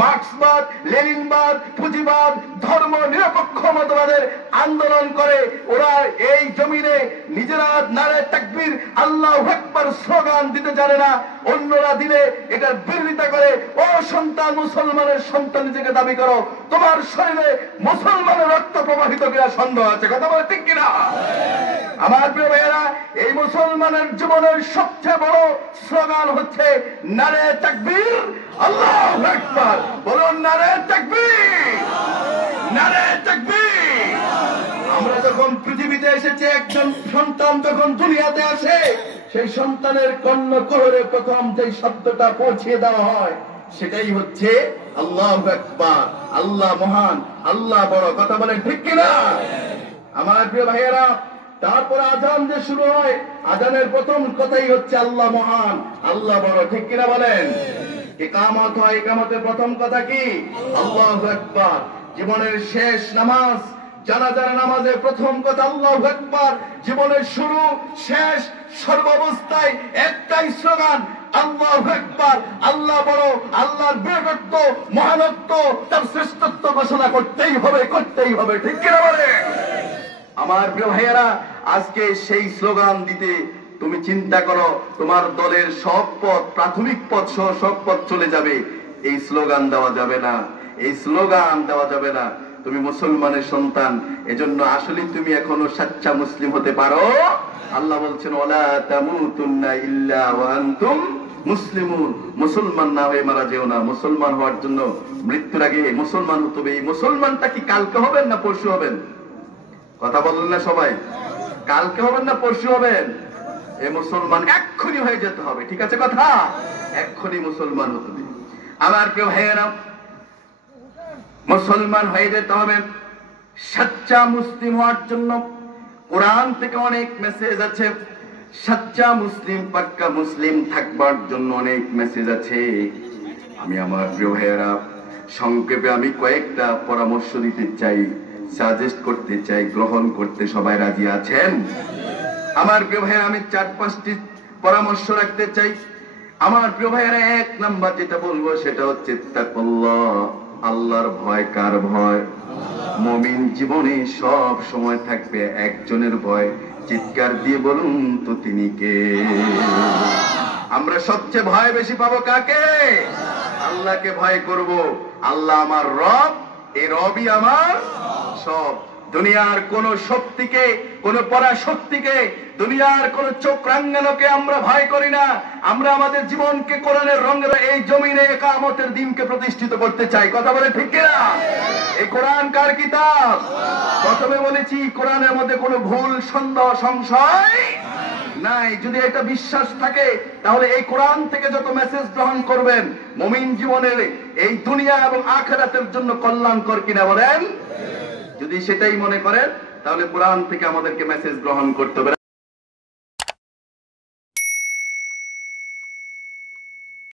মার্ক্সবাদ, লেনিনবাদ, পুঁজিবাদ, ধর্ম নিরপেক্ষ মতবাদের আন্দোলন করে ওরা এই জমিনে নিজেরা নারে তাকবীর আল্লাহু আকবার স্লোগান দিতে জানে না, অন্যরা দিলে এটার বিরোধিতা করে। ও সন্তান, মুসলমানের সন্তান নিজেকে দাবি করো, তোমার শরীরে মুসলমানের রক্ত প্রবাহিত কিনা সন্দেহ আছে, কথা বলে ঠিক কিনা? আমার প্রিয় ভাইয়েরা, এই মুসলমানের জীবনের সবচেয়ে বড় স্লোগান হচ্ছে নারে তাকবীর আল্লাহু আকবার। বলুন নারে তাকবীর, নারে তাকবীর। আমরা যখন পৃথিবীতে এসেছি, একজন সন্তান যখন দুনিয়াতে আসে, সেই সন্তানের কর্ণকুহরে প্রথম যে শব্দটা পৌঁছিয়ে দেওয়া হয় সেটাই হচ্ছে আল্লাহু আকবার। আল্লাহ মহান, আল্লাহ বড়, কথা বলেন ঠিক কিনা? আমার প্রিয় ভাইয়েরা, তারপরে আজান যে শুরু হয়, আজানের প্রথম কথাই হচ্ছে আল্লাহ মহান, আল্লাহ বড়, ঠিক কিনা বলেন? ইকামত হয়, ইকামতের প্রথম কথা কি? আল্লাহু আকবার। জীবনের শেষ নামাজ, জানাজার নামাজের প্রথম কথা আল্লাহু আকবার। জীবনের শুরু শেষ সর্বাবস্থায় একটাই স্লোগান আল্লাহু আকবার। আল্লাহ বড়, আল্লাহর বীরত্ব, মহানত্ব, তার শ্রেষ্ঠত্ব ঘোষণা করতেই হবে, করতেই হবে, ঠিক কিনা বলে? আমার প্রিয় ভাইয়েরা, আজকে সেই স্লোগান দিতে তুমি চিন্তা করো, তোমার দলের সব পদ, প্রাথমিক পদ সহ সব পদ চলে যাবে। এই স্লোগান দেওয়া যাবে না, এই স্লোগান দেওয়া যাবে না। তুমি মুসলমানের সন্তান, এজন্য আসলে তুমি এখনো সচ্চা মুসলিম হতে পারো। আল্লাহ বলছেন ওয়ালা তামুতুন্না ইল্লা ওয়া আনতুম মুসলিমুন। মুসলমান না হয়ে মারা যেও না। মুসলমান হওয়ার জন্য মৃত্যুর আগে মুসলমান হতে হবে। এই মুসলমানটা কি কালকে হবেন না পরশু হবেন? কথা বললেন না সবাই? কালকে হবেন না পরশু হবেন? এই মুসলমান এক্ষুনি হয়ে যেতে হবে, ঠিক আছে কথা? এক্ষুনি মুসলমান হতে হবে। আমার কেউ ভাইয়েরা, মুসলমান হয়ে যেতে হবে। সচ্চা মুসলিম হওয়ার জন্য কোরআন থেকে অনেক মেসেজ আছে। সচ্চা মুসলিম, পাক্কা মুসলিম থাকবার জন্য অনেক মেসেজ আছে। আমি আমার প্রিয় ভাইয়েরা, সংক্ষেপে আমি কয়েকটা পরামর্শ দিতে চাই, সাজেস্ট করতে চাই, গ্রহণ করতে সবাই রাজি আছেন? আমার প্রিয় ভাইয়েরা, আমি 4-5টি পরামর্শ রাখতে চাই। আমার প্রিয় ভাইয়েরা, 1 নাম্বার যেটা বলবো সেটা হচ্ছে তাকওয়াল্লাহ। আল্লাহর ভয়। কার ভয়? মুমিন জীবনে সব সময় থাকবে একজনের ভয়। চিৎকার দিয়ে বলুন তো তিনি কে? আমরা সবচেয়ে ভয় বেশি পাবো কাকে? আল্লাহকে ভয় করব। আল্লাহ আমার রব, এই রবই আমার সব। দুনিয়ার কোন শক্তিকে, কোন পরাশক্তিকে, দুনিয়ার কোন চোখ রাঙ্গানোকে আমরা ভয় করি না। আমরা আমাদের জীবনকে কোরআনের রঙের এই জমিনে ইকামতের দিনকে প্রতিষ্ঠিত করতে চাই, কথা বলে ঠিক কিনা? এই কোরআন কার কিতাব? প্রথমে বলেছি কোরআনের মধ্যে কোনো ভুল, সন্দেহ, সংশয় নাই। যদি এটা বিশ্বাস থাকে তাহলে এই কোরআন থেকে যত মেসেজ গ্রহণ করবেন মুমিন জীবনের এই দুনিয়া এবং আখিরাতের জন্য কল্যাণকর কিনা বলেন? যদি সেটাই মনে করেন তাহলে কোরআন থেকে আমাদেরকে মেসেজ গ্রহণ করতে হবে।